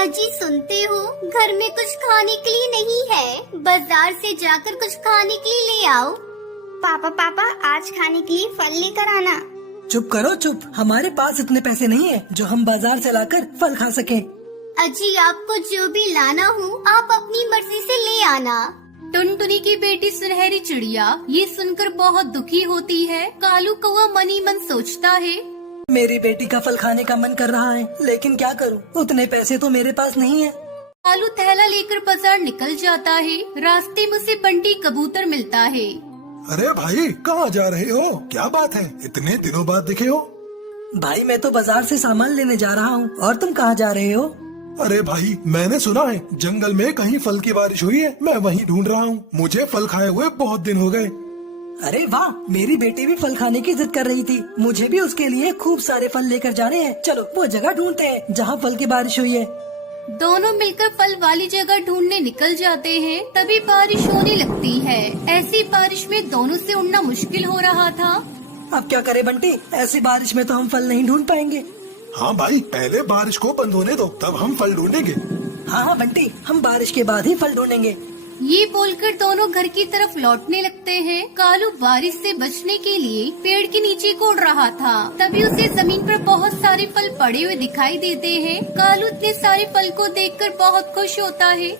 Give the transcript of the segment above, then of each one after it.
अजी सुनते हो, घर में कुछ खाने के लिए नहीं है, बाजार से जाकर कुछ खाने के लिए ले आओ। पापा आज खाने के लिए फल लेकर आना। चुप करो चुप, हमारे पास इतने पैसे नहीं है जो हम बाजार से लाकर फल खा सकें। अजी आपको जो भी लाना हो आप अपनी मर्जी से ले आना। टुनटुनी की बेटी सुनहरी चिड़िया ये सुनकर बहुत दुखी होती है। कालू कौवा मन ही मन सोचता है, मेरी बेटी का फल खाने का मन कर रहा है, लेकिन क्या करूं, उतने पैसे तो मेरे पास नहीं है। कालू थैला लेकर बाजार निकल जाता है। रास्ते में उसे बंटी कबूतर मिलता है। अरे भाई कहाँ जा रहे हो? क्या बात है, इतने दिनों बाद दिखे हो? भाई मैं तो बाजार से सामान लेने जा रहा हूँ, और तुम कहाँ जा रहे हो? अरे भाई मैंने सुना है जंगल में कहीं फल की बारिश हुई है, मैं वहीं ढूंढ रहा हूँ। मुझे फल खाए हुए बहुत दिन हो गए। अरे वाह, मेरी बेटी भी फल खाने की जिद कर रही थी, मुझे भी उसके लिए खूब सारे फल लेकर जाने हैं। चलो वो जगह ढूंढते हैं जहाँ फल की बारिश हुई है। दोनों मिलकर फल वाली जगह ढूंढने निकल जाते हैं। तभी बारिश होने लगती है। ऐसी बारिश में दोनों से उड़ना मुश्किल हो रहा था। अब क्या करे बंटी, ऐसी बारिश में तो हम फल नहीं ढूंढ पाएंगे। हाँ भाई, पहले बारिश को बंद होने दो, तब हम फल ढूंढेंगे। हाँ बंटी, हम बारिश के बाद ही फल ढूंढेंगे। ये बोलकर दोनों घर की तरफ लौटने लगते हैं। कालू बारिश से बचने के लिए पेड़ के नीचे कूद रहा था। तभी उसे जमीन पर बहुत सारे फल पड़े हुए दिखाई देते हैं। कालू इतने सारे फल को देखकर बहुत खुश होता है।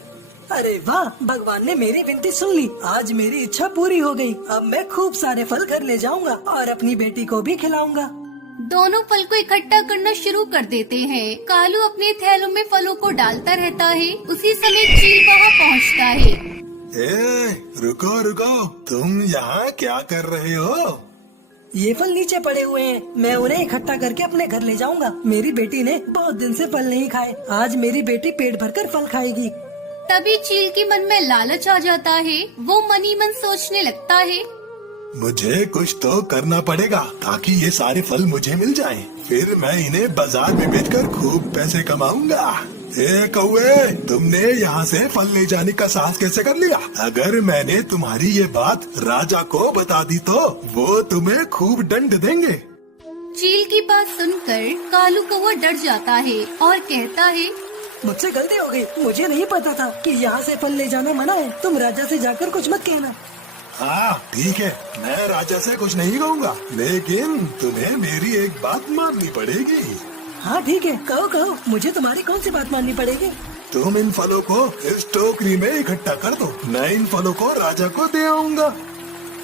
अरे वाह, भगवान ने मेरी विनती सुन ली, आज मेरी इच्छा पूरी हो गई। अब मैं खूब सारे फल घर ले जाऊंगा और अपनी बेटी को भी खिलाऊंगा। दोनों फल को इकट्ठा करना शुरू कर देते हैं। कालू अपने थैलों में फलों को डालता रहता है। उसी समय चील वहाँ पहुँचता है। रुको रुको, तुम यहाँ क्या कर रहे हो? ये फल नीचे पड़े हुए हैं, मैं उन्हें इकट्ठा करके अपने घर ले जाऊंगा। मेरी बेटी ने बहुत दिन से फल नहीं खाए, आज मेरी बेटी पेट भरकर फल खाएगी। तभी चील के मन में लालच आ जाता है। वो मन ही मन सोचने लगता है, मुझे कुछ तो करना पड़ेगा ताकि ये सारे फल मुझे मिल जाएं। फिर मैं इन्हें बाजार में बेचकर खूब पैसे कमाऊंगा। कौवे, तुमने यहाँ से फल ले जाने का साहस कैसे कर लिया? अगर मैंने तुम्हारी ये बात राजा को बता दी तो वो तुम्हें खूब दंड देंगे। चील की बात सुनकर कालू कौवा डर जाता है और कहता है, मुझसे गलती हो गई, मुझे नहीं पता था कि यहाँ से फल ले जाना मना है। तुम राजा से जाकर कुछ मत कहना। हाँ ठीक है, मैं राजा से कुछ नहीं कहूँगा, लेकिन तुम्हें मेरी एक बात माननी पड़ेगी। हाँ ठीक है, कहो कहो, मुझे तुम्हारी कौन सी बात माननी पड़ेगी? तुम इन फलों को इस टोकरी में इकट्ठा कर दो, मैं इन फलों को राजा को दे आऊँगा।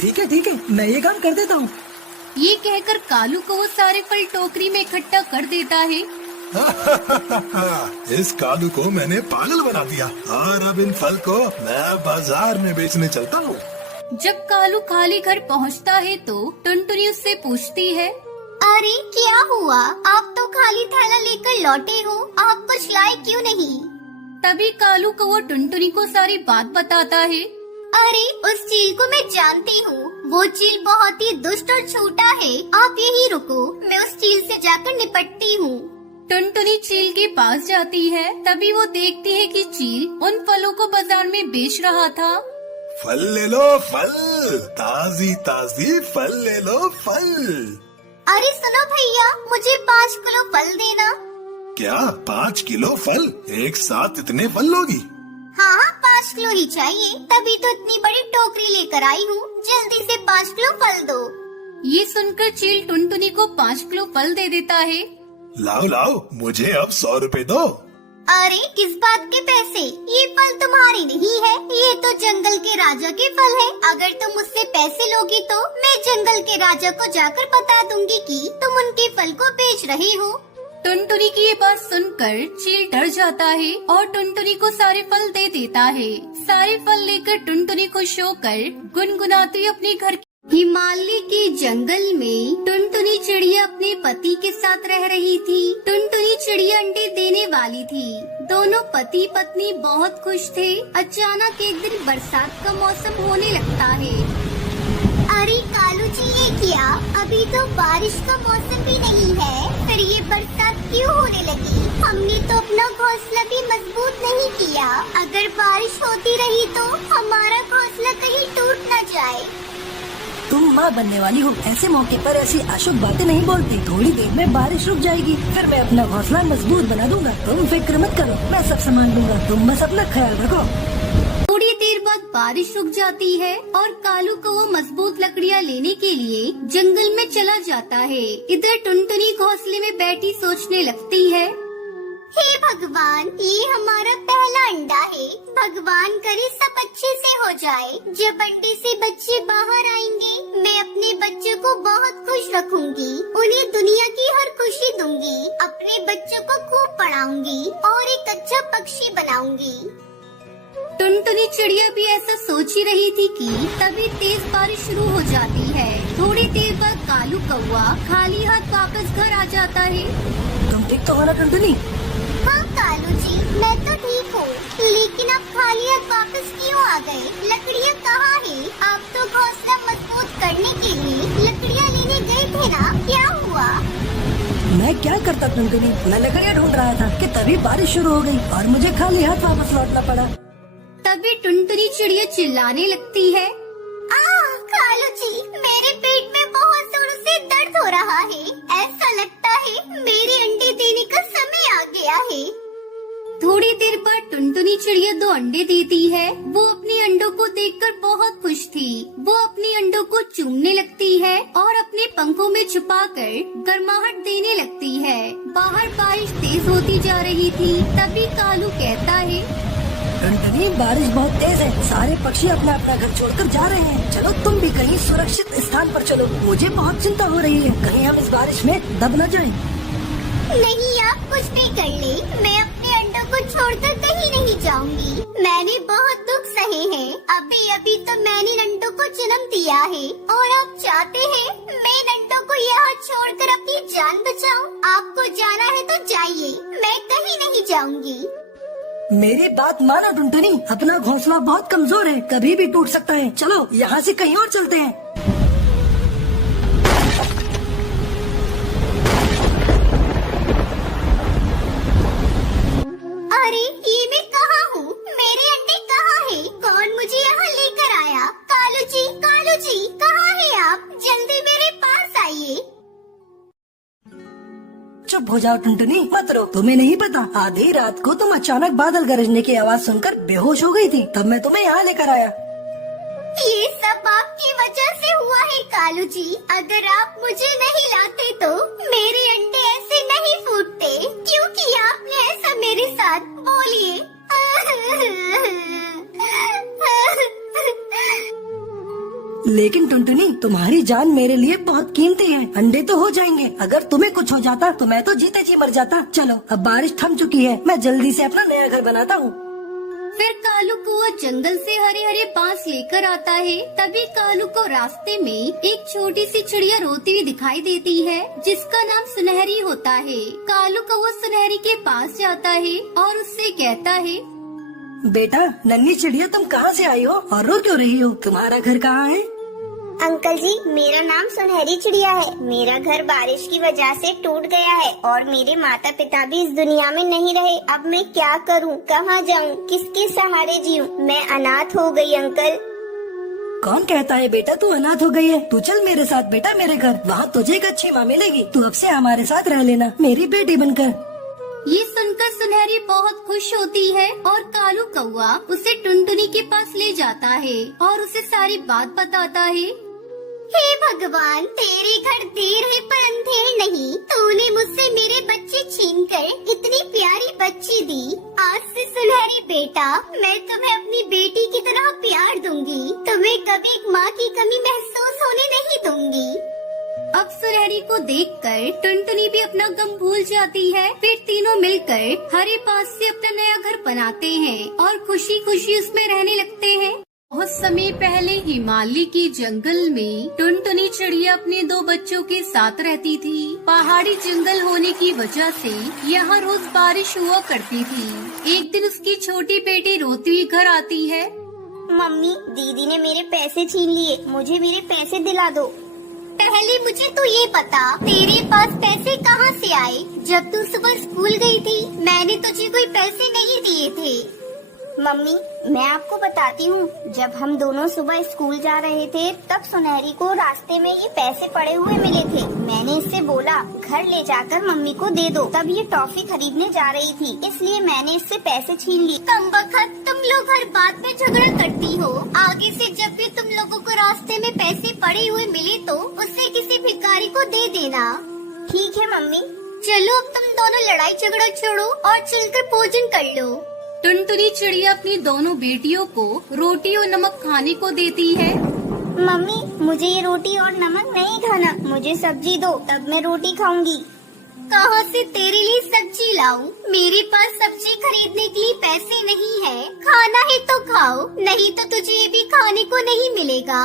ठीक है, मैं ये काम कर देता हूँ। ये कहकर कालू को वो सारे फल टोकरी में इकट्ठा कर देता है। इस कालू को मैंने पागल बना दिया और अब इन फल को मैं बाजार में बेचने चलता हूँ। जब कालू खाली घर पहुँचता है तो टुनटुनी उससे पूछती है, अरे क्या हुआ, आप तो खाली थैला लेकर लौटे हो, आप कुछ लाए क्यों नहीं? तभी कालू कौवा टुनटुनी को सारी बात बताता है। अरे उस चील को मैं जानती हूँ, वो चील बहुत ही दुष्ट और छोटा है, आप यहीं रुको, मैं उस चील से जाकर निपटती हूँ। टुनटुनी चील के पास जाती है। तभी वो देखती है कि चील उन फलों को बाजार में बेच रहा था। फल ले लो, फल ताजी ताजी फल ले लो, फल। अरे सुनो भैया, मुझे 5 किलो फल देना। क्या 5 किलो फल? एक साथ इतने फल लोगी? हाँ 5 किलो ही चाहिए, तभी तो इतनी बड़ी टोकरी लेकर आई हूँ, जल्दी से 5 किलो फल दो। ये सुनकर चील टुनटुनी को 5 किलो फल दे देता है। लाओ लाओ, मुझे अब 100 रुपए दो। अरे किस बात के पैसे, ये फल तुम्हारे नहीं है, ये तो जंगल के राजा के फल है। अगर तुम मुझसे पैसे लोगी तो मैं जंगल के राजा को जाकर बता दूंगी कि तुम उनके फल को बेच रहे हो। टुनटुनी की ये बात सुनकर चील डर जाता है और टुनटुनी को सारे फल दे देता है। सारे फल लेकर टुनटुनी खुश होकर गुनगुनाती अपने घर हिमालय के जंगल में टुनटुनी चिड़िया अपने पति के साथ रह रही थी। टुनटुनी चिड़िया अंडे देने वाली थी। दोनों पति पत्नी बहुत खुश थे। अचानक एक दिन बरसात का मौसम होने लगता है। अरे कालू जी, ये क्या, अभी तो बारिश का मौसम भी नहीं है, फिर ये बरसात क्यों होने लगी? हमने तो अपना घोंसला भी मजबूत नहीं किया, अगर बारिश होती रही तो हमारा घोंसला कहीं टूट न जाए। तुम माँ बनने वाली हो, ऐसे मौके पर ऐसी अशुभ बातें नहीं बोलती। थोड़ी देर में बारिश रुक जाएगी, फिर मैं अपना हौसला मजबूत बना दूंगा। तुम फिक्र मत करो, मैं सब संभाल लूंगा, तुम बस अपना ख्याल रखो। थोड़ी देर बाद बारिश रुक जाती है और कालू कौवा मजबूत लकड़ियाँ लेने के लिए जंगल में चला जाता है। इधर टुनटुनी घोंसले में बैठी सोचने लगती है, हे भगवान, ये हमारा पहला अंडा है। भगवान करे सब अच्छे से हो जाए। जब अंडे से बच्चे बाहर आएंगे, मैं अपने बच्चों को बहुत खुश रखूंगी। उन्हें दुनिया की हर खुशी दूंगी। अपने बच्चों को खूब पढ़ाऊंगी और एक अच्छा पक्षी बनाऊंगी। टुनटुनी चिड़िया भी ऐसा सोच ही रही थी कि तभी तेज बारिश शुरू हो जाती है। थोड़ी देर बाद कालू कौवा खाली हाथ वापस घर आ जाता है। तुम ठीक तो हो ना टुनटुनी? हाँ कालू जी, मैं तो ठीक हूँ, लेकिन आप खाली हाथ वापस क्यों आ गए? लकड़ियाँ कहाँ है? आप तो घोंसला मजबूत करने के लिए लकड़ियाँ लेने गए थे ना, क्या हुआ? मैं क्या करता टुनटुनी, मैं लकड़ियाँ ढूंढ रहा था कि तभी बारिश शुरू हो गई और मुझे खाली हाथ वापस लौटना पड़ा। तभी टुनटुनी चिड़िया चिल्लाने लगती है, कालू जी, मेरे पेट में बहुत जोरों से दर्द हो रहा है। ऐसा लगता है मेरे अंडे देने का समय आ गया है। थोड़ी देर बाद टुनटुनी चिड़िया 2 अंडे देती है। वो अपने अंडों को देखकर बहुत खुश थी। वो अपने अंडों को चूमने लगती है और अपने पंखों में छुपाकर गर्माहट देने लगती है। बाहर बारिश तेज होती जा रही थी। तभी कालू कहता है, टुनटुनी, बारिश बहुत तेज है, सारे पक्षी अपना अपना घर छोड़कर जा रहे हैं। चलो तुम भी कहीं सुरक्षित स्थान पर चलो, मुझे बहुत चिंता हो रही है, कहीं हम इस बारिश में दब न जाएं। नहीं, आप कुछ भी कर ले, मैं अपने अंडों को छोड़कर कहीं नहीं जाऊंगी। मैंने बहुत दुख सहे हैं। अभी अभी तो मैंने इन अंडों को जन्म दिया है और आप चाहते हैं मैं इन अंडों को यहाँ छोड़कर अपनी जान बचाऊं? आपको जाना है तो जाइए, मैं कहीं नहीं जाऊंगी। मेरी बात मानो टुनटुनी, अपना घोंसला बहुत कमजोर है, कभी भी टूट सकता है। चलो यहाँ से कहीं और चलते हैं। अरे ये मैं कहाँ हूँ? मेरे अंडे कहाँ हैं? कौन मुझे यहाँ लेकर आया? कालू जी, कहाँ हैं आप? जल्दी मेरे पास आइए। चुप हो जाओ टुनटुनी, मत रो। तुम्हें नहीं पता, आधी रात को तुम अचानक बादल गरजने की आवाज सुनकर बेहोश हो गई थी, तब मैं तुम्हें यहाँ लेकर आया। ये सब आपकी वजह से हुआ है कालू जी। अगर आप मुझे नहीं लाते तो मेरे अंडे ऐसे नहीं फूटते। क्यों किया आपने ऐसा मेरे साथ? बोलिए। लेकिन टुनटुनी, तुम्हारी जान मेरे लिए बहुत कीमती है। अंडे तो हो जाएंगे, अगर तुम्हें कुछ हो जाता तो मैं तो जीते जी मर जाता। चलो अब बारिश थम चुकी है, मैं जल्दी से अपना नया घर बनाता हूँ। फिर कालू कौवा जंगल से हरे हरे बांस लेकर आता है। तभी कालू को रास्ते में एक छोटी सी चिड़िया रोती हुई दिखाई देती है, जिसका नाम सुनहरी होता है। कालू कौवा सुनहरी के पास जाता है और उससे कहता है, बेटा नन्ही चिड़िया, तुम कहाँ से आई हो और रो क्यों रही हो? तुम्हारा घर कहाँ है? अंकल जी, मेरा नाम सुनहरी चिड़िया है। मेरा घर बारिश की वजह से टूट गया है और मेरे माता पिता भी इस दुनिया में नहीं रहे। अब मैं क्या करूं? कहाँ जाऊं? किसके सहारे जीऊं? मैं अनाथ हो गई अंकल। कौन कहता है बेटा तू अनाथ हो गई है? तू चल मेरे साथ बेटा मेरे घर, वहाँ तुझे एक अच्छी माँ मिलेगी। तू अब से हमारे साथ रह लेना, मेरी बेटी बनकर। ये सुनकर सुनहरी बहुत खुश होती है और कालू कौवा उसे टुनटुनी के पास ले जाता है और उसे सारी बात बताता है। हे भगवान, तेरे घर देर है पर अंधेर नहीं। तूने मुझसे मेरे बच्चे छीनकर इतनी प्यारी बच्ची दी। आज से सुनहरी बेटा, मैं तुम्हें अपनी बेटी की तरह प्यार दूंगी। तुम्हें कभी एक माँ की कमी महसूस होने नहीं दूंगी। अब सुनहरी को देखकर टुनटुनी भी अपना गम भूल जाती है। फिर तीनों मिलकर हरे बांस से अपना नया घर बनाते हैं और खुशी खुशी उसमें रहने लगते हैं। बहुत समय पहले हिमालय के जंगल में टुनटुनी चिड़िया अपने 2 बच्चों के साथ रहती थी। पहाड़ी जंगल होने की वजह से यहाँ रोज बारिश हुआ करती थी। एक दिन उसकी छोटी बेटी रोती हुई घर आती है। मम्मी, दीदी ने मेरे पैसे छीन लिए, मुझे मेरे पैसे दिला दो। पहले मुझे तो ये बता, तेरे पास पैसे कहाँ से आए? जब तू सुबह स्कूल गई थी, मैंने तुझे कोई पैसे नहीं दिए थे। मम्मी, मैं आपको बताती हूँ, जब हम दोनों सुबह स्कूल जा रहे थे तब सुनहरी को रास्ते में ये पैसे पड़े हुए मिले थे। मैंने इससे बोला घर ले जाकर मम्मी को दे दो। तब ये टॉफी खरीदने जा रही थी, इसलिए मैंने इससे पैसे छीन लिए। कमबख्त, तुम लोग हर बात में झगड़ा करती हो। आगे से जब भी तुम लोगों को रास्ते में पैसे पड़े हुए मिले तो उससे किसी भिखारी को दे देना। ठीक है मम्मी। चलो अब तुम दोनों लड़ाई झगड़ा छोड़ो और चलकर भोजन कर लो। टुनटुनी चिड़िया अपनी दोनों बेटियों को रोटी और नमक खाने को देती है। मम्मी, मुझे ये रोटी और नमक नहीं खाना, मुझे सब्जी दो, तब मैं रोटी खाऊंगी। कहाँ से तेरे लिए सब्जी लाऊं? मेरे पास सब्जी खरीदने के लिए पैसे नहीं है। खाना है तो खाओ, नहीं तो तुझे भी खाने को नहीं मिलेगा।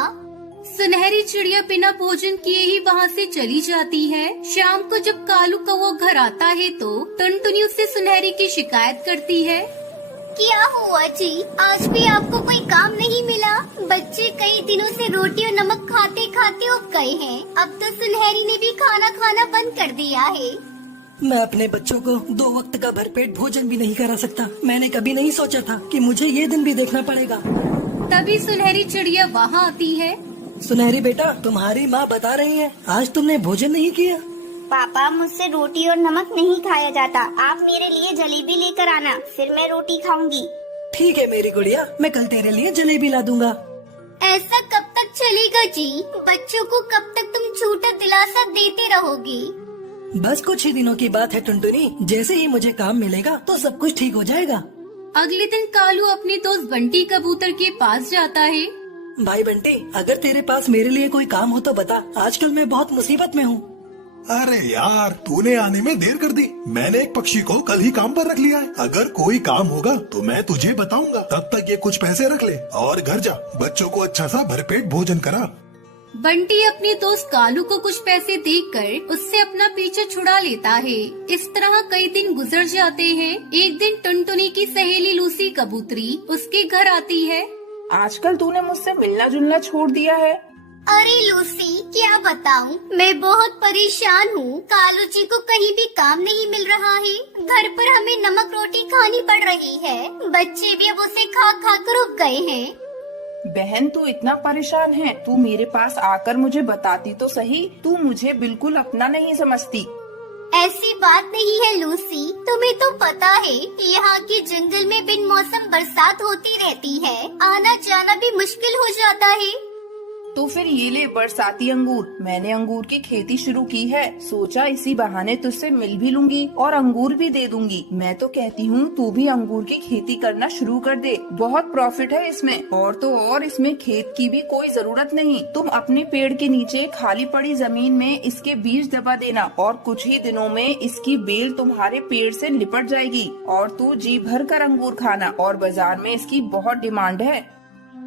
सुनहरी चिड़िया बिना भोजन किए ही वहाँ से चली जाती है। शाम को जब कालू कौवा घर आता है तो टुनटुनी उससे सुनहरी की शिकायत करती है। क्या हुआ जी, आज भी आपको कोई काम नहीं मिला? बच्चे कई दिनों से रोटी और नमक खाते खाते उब गए हैं। अब तो सुनहरी ने भी खाना खाना बंद कर दिया है। मैं अपने बच्चों को 2 वक्त का भरपेट भोजन भी नहीं करा सकता। मैंने कभी नहीं सोचा था कि मुझे ये दिन भी देखना पड़ेगा। तभी सुनहरी चिड़िया वहाँ आती है। सुनहरी बेटा, तुम्हारी माँ बता रही है आज तुमने भोजन नहीं किया। पापा, मुझसे रोटी और नमक नहीं खाया जाता। आप मेरे लिए जलेबी लेकर आना, फिर मैं रोटी खाऊंगी। ठीक है मेरी गुड़िया, मैं कल तेरे लिए जलेबी ला दूंगा। ऐसा कब तक चलेगा जी? बच्चों को कब तक तुम झूठा दिलासा देते रहोगे? बस कुछ ही दिनों की बात है टुनटुनी, जैसे ही मुझे काम मिलेगा तो सब कुछ ठीक हो जाएगा। अगले दिन कालू अपने दोस्त बंटी कबूतर के पास जाता है। भाई बंटी, अगर तेरे पास मेरे लिए कोई काम हो तो बता, आजकल मैं बहुत मुसीबत में हूँ। अरे यार, तूने आने में देर कर दी। मैंने एक पक्षी को कल ही काम पर रख लिया है। अगर कोई काम होगा तो मैं तुझे बताऊंगा। तब तक ये कुछ पैसे रख ले और घर जा, बच्चों को अच्छा सा भरपेट भोजन करा। बंटी अपने दोस्त कालू को कुछ पैसे देकर उससे अपना पीछे छुड़ा लेता है। इस तरह कई दिन गुजर जाते हैं। एक दिन टुनटुनी की सहेली लूसी कबूतरी उसके घर आती है। आजकल तूने मुझसे मिलना जुलना छोड़ दिया है। अरे लूसी, क्या बताऊं, मैं बहुत परेशान हूँ। कालू जी को कहीं भी काम नहीं मिल रहा है। घर पर हमें नमक रोटी खानी पड़ रही है। बच्चे भी अब उसे खा खा कर उब गए हैं। बहन, तू इतना परेशान है, तू मेरे पास आकर मुझे बताती तो सही। तू मुझे बिल्कुल अपना नहीं समझती। ऐसी बात नहीं है लूसी, तुम्हें तो पता है कि यहाँ के जंगल में बिन मौसम बरसात होती रहती है। आना जाना भी मुश्किल हो जाता है। तो फिर ये ले बरसाती अंगूर। मैंने अंगूर की खेती शुरू की है, सोचा इसी बहाने तुझसे मिल भी लूंगी और अंगूर भी दे दूंगी। मैं तो कहती हूँ तू भी अंगूर की खेती करना शुरू कर दे, बहुत प्रॉफिट है इसमें। और तो और इसमें खेत की भी कोई जरूरत नहीं। तुम अपने पेड़ के नीचे खाली पड़ी जमीन में इसके बीज दबा देना और कुछ ही दिनों में इसकी बेल तुम्हारे पेड़ से लिपट जाएगी और तू जी भर कर अंगूर खाना। और बाजार में इसकी बहुत डिमांड है।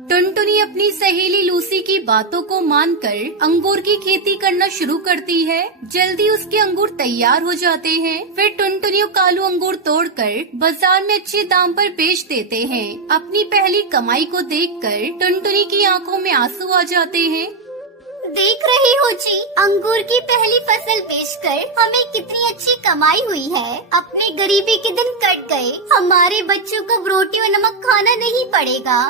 टुनटुनी अपनी सहेली लूसी की बातों को मानकर अंगूर की खेती करना शुरू करती है। जल्दी उसके अंगूर तैयार हो जाते हैं। फिर टुनटुनी और कालू अंगूर तोड़कर बाजार में अच्छे दाम पर बेच देते हैं। अपनी पहली कमाई को देखकर टुनटुनी की आंखों में आंसू आ जाते हैं। देख रहे हो जी, अंगूर की पहली फसल बेचकर हमें कितनी अच्छी कमाई हुई है। अपने गरीबी के दिन कट गए। हमारे बच्चों को रोटी और नमक खाना नहीं पड़ेगा।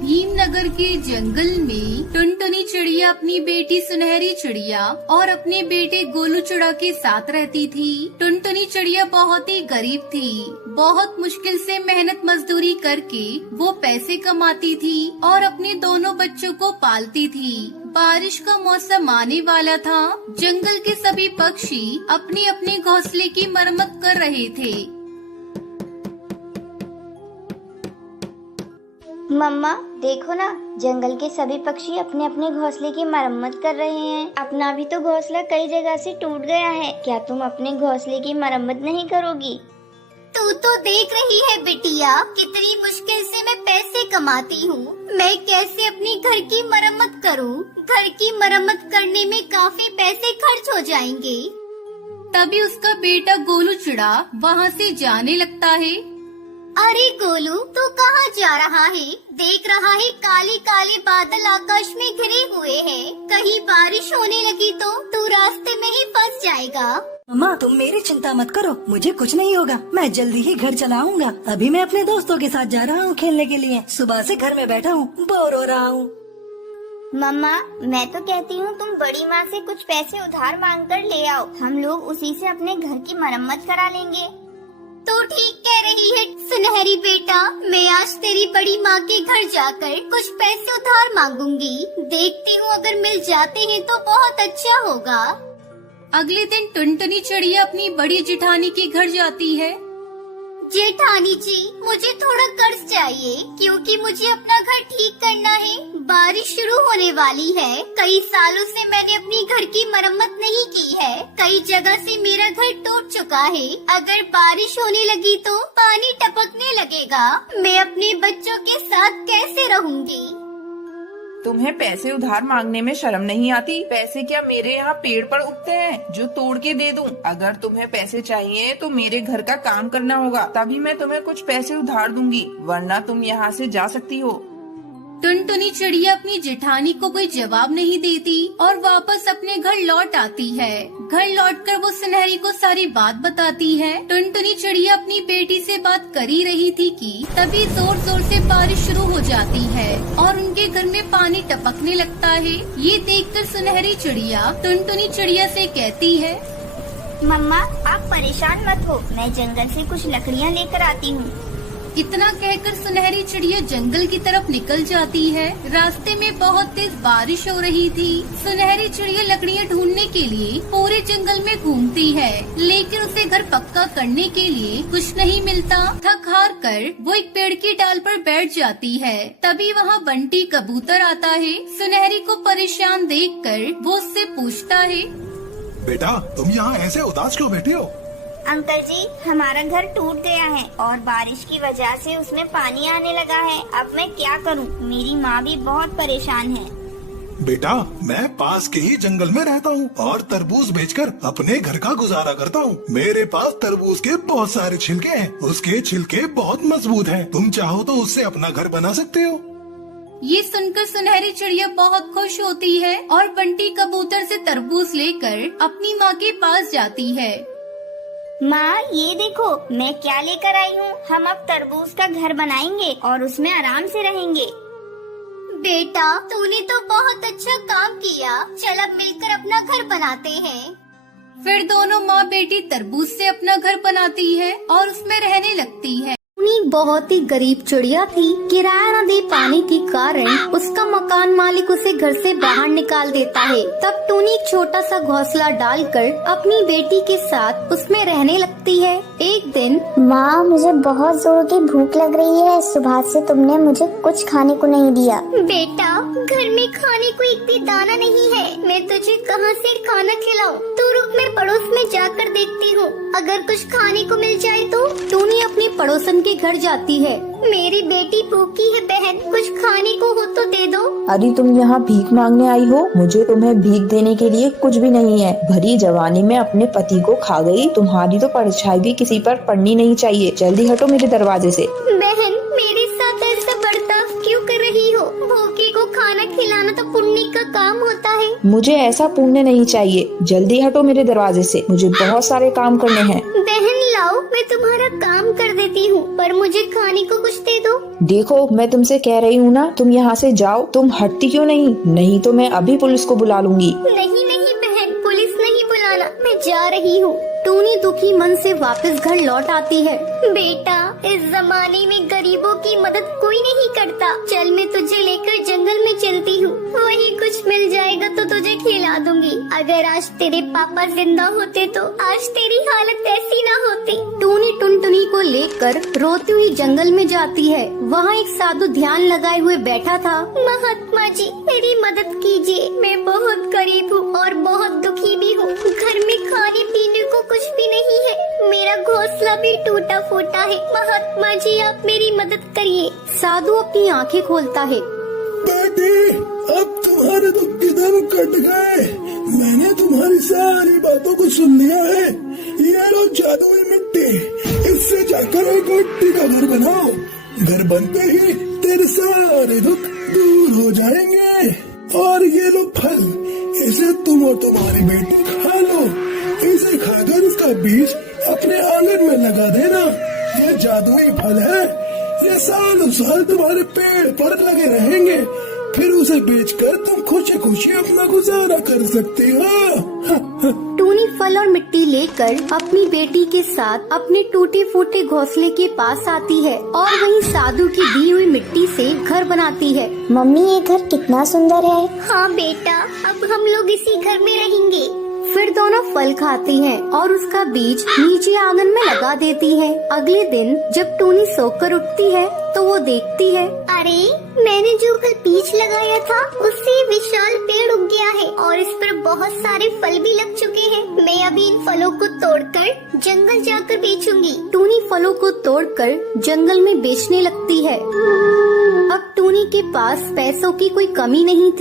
भीमनगर के जंगल में टुनटुनी चिड़िया अपनी बेटी सुनहरी चिड़िया और अपने बेटे गोलू चिड़ा के साथ रहती थी। टुनटुनी चिड़िया बहुत ही गरीब थी। बहुत मुश्किल से मेहनत मजदूरी करके वो पैसे कमाती थी और अपने दोनों बच्चों को पालती थी। बारिश का मौसम आने वाला था। जंगल के सभी पक्षी अपने अपने घोंसले की मरम्मत कर रहे थे। मम्मा, देखो ना, जंगल के सभी पक्षी अपने अपने घोंसले की मरम्मत कर रहे हैं। अपना भी तो घोंसला कई जगह से टूट गया है। क्या तुम अपने घोंसले की मरम्मत नहीं करोगी? तू तो देख रही है बिटिया, कितनी मुश्किल से मैं पैसे कमाती हूँ। मैं कैसे अपने घर की मरम्मत करूँ? घर की मरम्मत करने में काफी पैसे खर्च हो जाएंगे। तभी उसका बेटा गोलू चिड़ा वहाँ से जाने लगता है। अरे गोलू, तू कहाँ जा रहा है? देख रहा है काले काले बादल आकाश में घिरे हुए हैं। कहीं बारिश होने लगी तो तू रास्ते में ही फंस जाएगा। मम्मा तुम मेरी चिंता मत करो, मुझे कुछ नहीं होगा, मैं जल्दी ही घर चला आऊंगा। अभी मैं अपने दोस्तों के साथ जा रहा हूँ खेलने के लिए। सुबह से घर में बैठा हूँ, बोर हो रहा हूँ। मम्मा मैं तो कहती हूँ तुम बड़ी माँ से कुछ पैसे उधार मांग कर ले आओ, हम लोग उसी से अपने घर की मरम्मत करा लेंगे। तो ठीक कह रही है सुनहरी बेटा, मैं आज तेरी बड़ी माँ के घर जाकर कुछ पैसे उधार मांगूंगी। देखती हूँ अगर मिल जाते हैं तो बहुत अच्छा होगा। अगले दिन टुनटुनी चिड़िया अपनी बड़ी जेठानी के घर जाती है। जेठानी जी मुझे थोड़ा कर्ज चाहिए क्योंकि मुझे अपना घर ठीक करना है। बारिश शुरू होने वाली है। कई सालों से मैंने अपनी घर की मरम्मत नहीं की है। कई जगह से मेरा घर टूट चुका है। अगर बारिश होने लगी तो पानी टपकने लगेगा। मैं अपने बच्चों के साथ कैसे रहूंगी? तुम्हें पैसे उधार मांगने में शर्म नहीं आती? पैसे क्या मेरे यहाँ पेड़ पर उगते हैं जो तोड़ के दे दूं? अगर तुम्हें पैसे चाहिए तो मेरे घर का काम करना होगा, तभी मैं तुम्हें कुछ पैसे उधार दूंगी, वरना तुम यहाँ से जा सकती हो। टुनटुनी चिड़िया अपनी जेठानी को कोई जवाब नहीं देती और वापस अपने घर लौट आती है। घर लौटकर वो सुनहरी को सारी बात बताती है। टुनटुनी चिड़िया अपनी बेटी से बात कर ही रही थी कि तभी जोर जोर से बारिश शुरू हो जाती है और उनके घर में पानी टपकने लगता है। ये देखकर सुनहरी चिड़िया टुनटुनी चिड़िया से कहती है, मम्मा आप परेशान मत हो, मैं जंगल से कुछ लकड़ियाँ लेकर आती हूँ। इतना कहकर सुनहरी चिड़िया जंगल की तरफ निकल जाती है। रास्ते में बहुत तेज बारिश हो रही थी। सुनहरी चिड़िया लकड़ियाँ ढूंढने के लिए पूरे जंगल में घूमती है, लेकिन उसे घर पक्का करने के लिए कुछ नहीं मिलता। थक हार कर वो एक पेड़ की डाल पर बैठ जाती है। तभी वहाँ बंटी कबूतर आता है। सुनहरी को परेशान देखकर वो उससे पूछता है, बेटा तुम यहाँ ऐसे उदास क्यों बैठे हो? अंकल जी हमारा घर टूट गया है और बारिश की वजह से उसमें पानी आने लगा है। अब मैं क्या करूं? मेरी माँ भी बहुत परेशान है। बेटा मैं पास के ही जंगल में रहता हूँ और तरबूज बेचकर अपने घर का गुजारा करता हूँ। मेरे पास तरबूज के बहुत सारे छिलके हैं। उसके छिलके बहुत मजबूत हैं। तुम चाहो तो उससे अपना घर बना सकते हो। ये सुनकर सुनहरी चिड़िया बहुत खुश होती है और बंटी कबूतर से तरबूज लेकर अपनी माँ के पास जाती है। माँ ये देखो मैं क्या लेकर आई हूँ। हम अब तरबूज का घर बनाएंगे और उसमें आराम से रहेंगे। बेटा तूने तो बहुत अच्छा काम किया। चल अब मिलकर अपना घर बनाते हैं। फिर दोनों माँ बेटी तरबूज से अपना घर बनाती है और उसमें रहने लगती है। टूनी बहुत ही गरीब चिड़िया थी। किराया न दे पाने के कारण उसका मकान मालिक उसे घर से बाहर निकाल देता है। तब टूनी एक छोटा सा घोंसला डालकर अपनी बेटी के साथ उसमें रहने लगती है। एक दिन, माँ मुझे बहुत जोर की भूख लग रही है। सुबह से तुमने मुझे कुछ खाने को नहीं दिया। बेटा घर में खाने को एक भी दाना नहीं है। मैं तुझे कहाँ से खाना खिलाऊं? तू रुक, मैं पड़ोस में जाकर देखती हूँ। अगर कुछ खाने को मिल जाए तो। टूनी अपनी पड़ोसन के घर जाती है। मेरी बेटी भूखी है बहन, कुछ खाने को हो तो दे दो। अरे तुम यहाँ भीख मांगने आई हो? मुझे तुम्हें भीख देने के लिए कुछ भी नहीं है। भरी जवानी में अपने पति को खा गई। तुम्हारी तो परछाई भी किसी पर पड़नी नहीं चाहिए। जल्दी हटो मेरे दरवाजे से। बहन मेरे साथ ऐसा बर्ताव क्यों कर रही हो? भूखे को खाना खिलाना तो पुण्य का काम होता है। मुझे ऐसा पुण्य नहीं चाहिए। जल्दी हटो मेरे दरवाजे से, मुझे बहुत सारे काम करने हैं। बहन लाओ, मैं तुम्हारा काम कर देती हूँ, पर मुझे खाने को कुछ दे दो। देखो मैं तुमसे कह रही हूँ ना, तुम यहाँ से जाओ। तुम हटती क्यों नहीं? नहीं तो मैं अभी पुलिस को बुला लूंगी। नहीं नहीं बहन, पुलिस नहीं बुलाना, मैं जा रही हूँ। टूनी दुखी मन से वापस घर लौट आती है। बेटा इस जमाने में गरीबों की मदद कोई नहीं करता। चल मैं तुझे लेकर जंगल में चलती हूँ, वहीं कुछ मिल जाएगा तो तुझे खिला दूंगी। अगर आज तेरे पापा जिंदा होते तो आज तेरी हालत ऐसी ना होती। टूनी टुनटुनी को लेकर रोती हुई जंगल में जाती है। वहाँ एक साधु ध्यान लगाए हुए बैठा था। महात्मा जी मेरी मदद कीजिए, मैं बहुत गरीब हूँ और बहुत दुखी भी हूँ। घर में खाने पीने को कुछ भी नहीं है। मेरा घोंसला भी टूटा फूटा है। महात्मा जी आप मेरी मदद करिए। साधु अपनी आंखें खोलता है। बेटी अब तुम्हारे दुख के दिन कट गए। मैंने तुम्हारी सारी बातों को सुन लिया है। ये लो जादुई मिट्टी, इससे जाकर एक मिट्टी का घर बनाओ। घर बनते ही तेरे सारे दुख दूर हो जाएंगे। और ये लो फल, इसे तुम और तुम्हारी बेटी खा लो। इसे खाकर ये बीज अपने आंगन में लगा देना। ये जादुई फल है, ये सालों साल तुम्हारे पेड़ पर लगे रहेंगे। फिर उसे बेचकर तुम खुशी खुशी अपना गुजारा कर सकती हो। टूनी फल और मिट्टी लेकर अपनी बेटी के साथ अपने टूटे फूटे घोंसले के पास आती है और वहीं साधु की दी हुई मिट्टी से घर बनाती है। मम्मी ये घर कितना सुंदर है। हाँ बेटा, अब हम लोग इसी घर में रहेंगे। फिर दोनों फल खाती हैं और उसका बीज नीचे आंगन में लगा देती हैं। अगले दिन जब टूनी सोकर उठती है तो वो देखती है, अरे मैंने जो कल बीज लगाया था उससे विशाल पेड़ उग गया है और इस पर बहुत सारे फल भी लग चुके हैं। मैं अभी इन फलों को तोड़कर जंगल जाकर बेचूंगी। टूनी फलों को तोड़कर जंगल में बेचने लगती है। अब टूनी के पास पैसों की कोई कमी नहीं थी।